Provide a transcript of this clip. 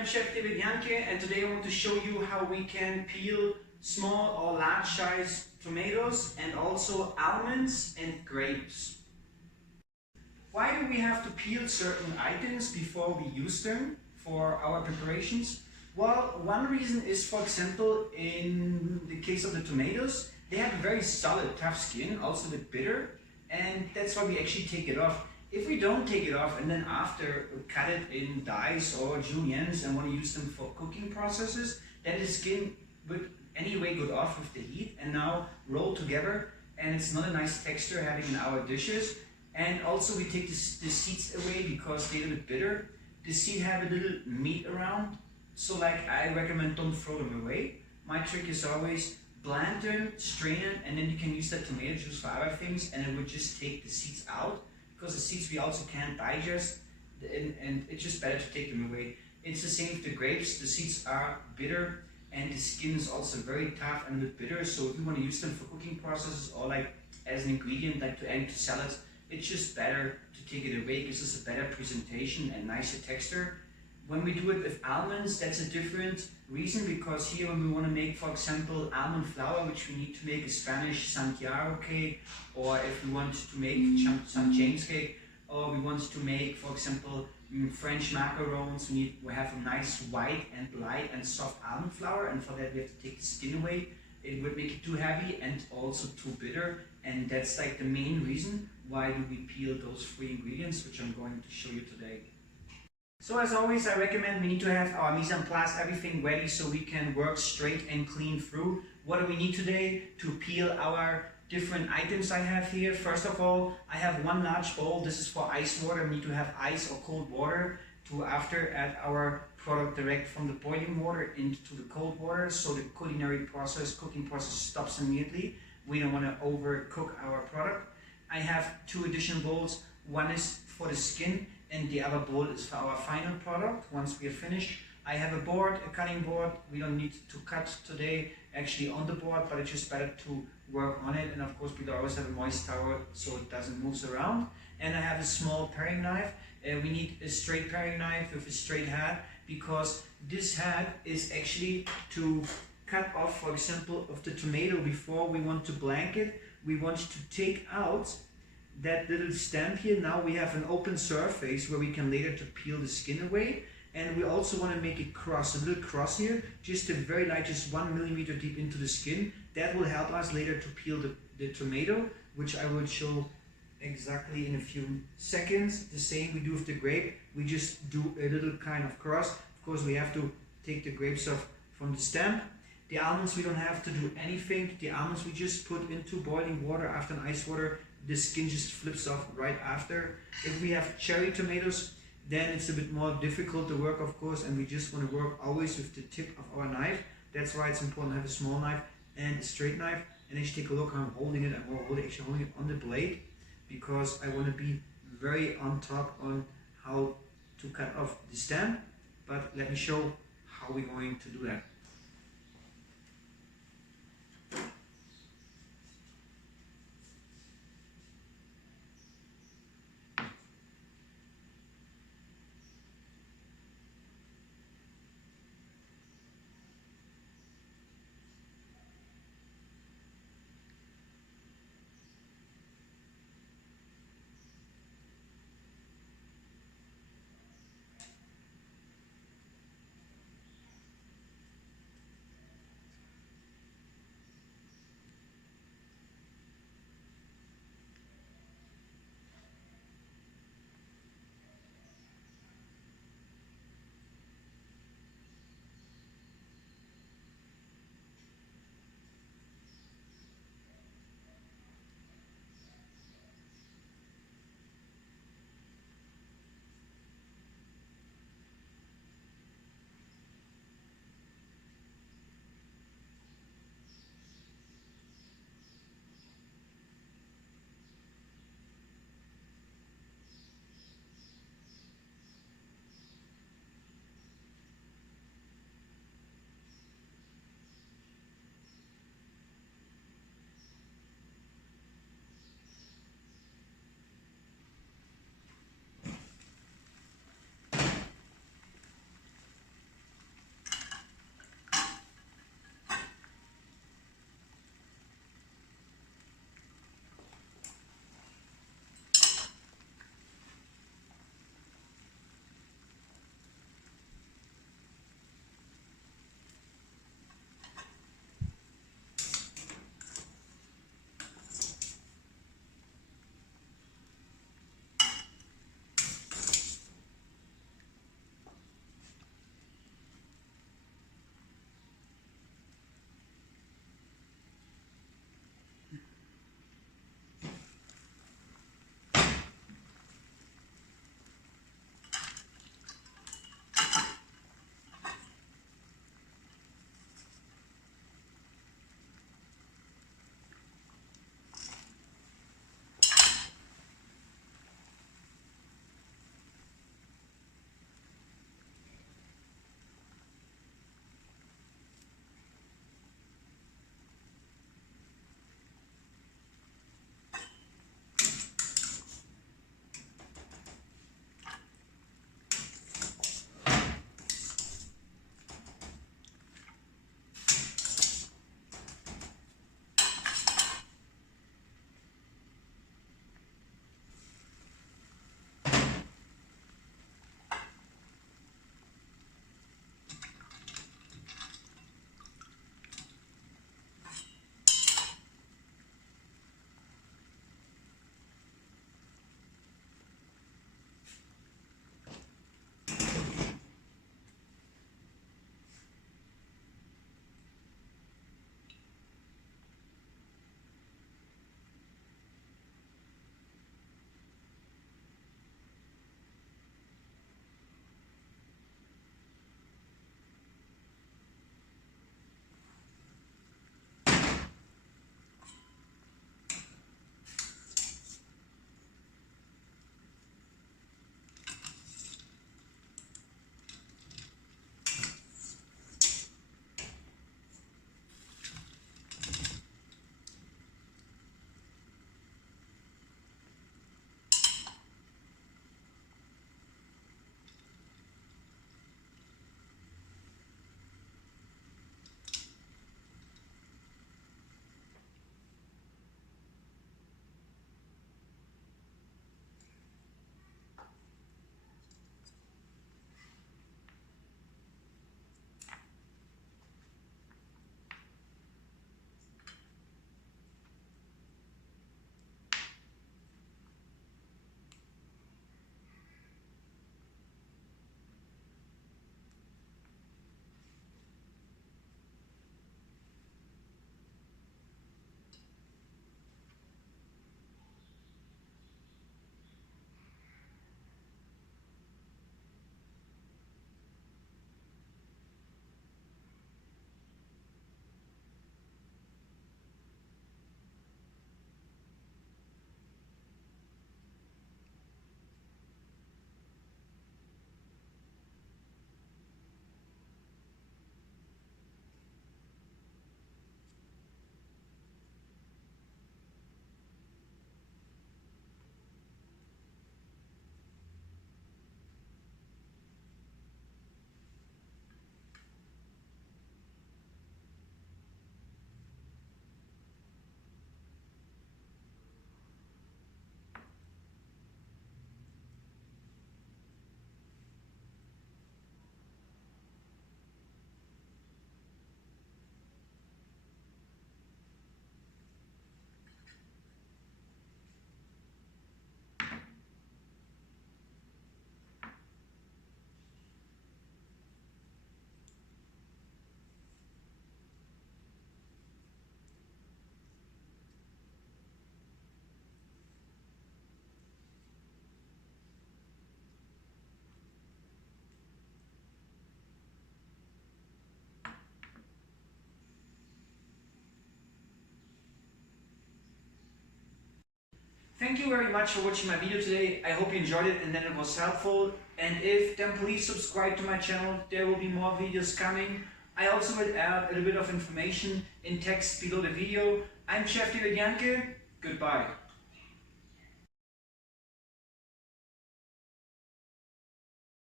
I'm Chef David Jahnke, and today I want to show you how we can peel small or large size tomatoes and also almonds and grapes. Why do we have to peel certain items before we use them for our preparations? Well, one reason is, for example, in the case of the tomatoes, they have a very solid, tough skin, also a bit bitter, and that's why we actually take it off. If we don't take it off and then after cut it in dice or juliennes and want to use them for cooking processes, then the skin would anyway go off with the heat and now roll together, and it's not a nice texture having in our dishes. And also we take the seeds away because they're a bit bitter. The seed have a little meat around, so like I recommend don't throw them away. My trick is always blend them, strain them, and then you can use that tomato juice for other things, and it would just take the seeds out, because the seeds we also can't digest, and it's just better to take them away. It's the same with the grapes. The seeds are bitter and the skin is also very tough and a bit bitter, so if you want to use them for cooking processes or like as an ingredient like to add to salads, it's just better to take it away. It gives us a better presentation and nicer texture. When we do it with almonds, that's a different reason, because here when we want to make, for example, almond flour, which we need to make a Spanish Santiago cake, or if we want to make some James cake, or we want to make, for example, French macarons, we have a nice white and light and soft almond flour, and for that we have to take the skin away. It would make it too heavy and also too bitter, and that's like the main reason why do we peel those three ingredients, which I'm going to show you today. So as always, I recommend we need to have our mise en place, everything ready so we can work straight and clean through. What do we need today to peel our different items I have here? First of all, I have one large bowl. This is for ice water. We need to have ice or cold water to after add our product direct from the boiling water into the cold water, so the cooking process stops immediately. We don't want to overcook our product. I have two additional bowls. One is for the skin and the other bowl is for our final product once we are finished. I have a board, a cutting board. We don't need to cut today actually on the board, but it's just better to work on it. And of course we always have a moist towel so it doesn't move around. And I have a small paring knife. We need a straight paring knife with a straight head, because this head is actually to cut off, for example, of the tomato before we want to blank it. We want to take out that little stem here. Now we have an open surface where we can later to peel the skin away, and we also want to make it cross, a little cross here, just a very light, just 1 millimeter deep into the skin. That will help us later to peel the tomato, which I will show exactly in a few seconds. The same we do with the grape, we just do a little kind of cross. Of course we have to take the grapes off from the stem. The almonds we don't have to do anything. The almonds we just put into boiling water after an ice water. The skin just flips off right after. If we have cherry tomatoes, then it's a bit more difficult to work, of course, and we just want to work always with the tip of our knife. That's why it's important to have a small knife and a straight knife. And as you take a look how I'm holding it, I'm actually holding it on the blade, because I want to be very on top on how to cut off the stem. But let me show how we're going to do that. Thank you very much for watching my video today. I hope you enjoyed it and that it was helpful. And if, then please subscribe to my channel. There will be more videos coming. I also will add a little bit of information in text below the video. I'm Chef David Jahnke. Goodbye.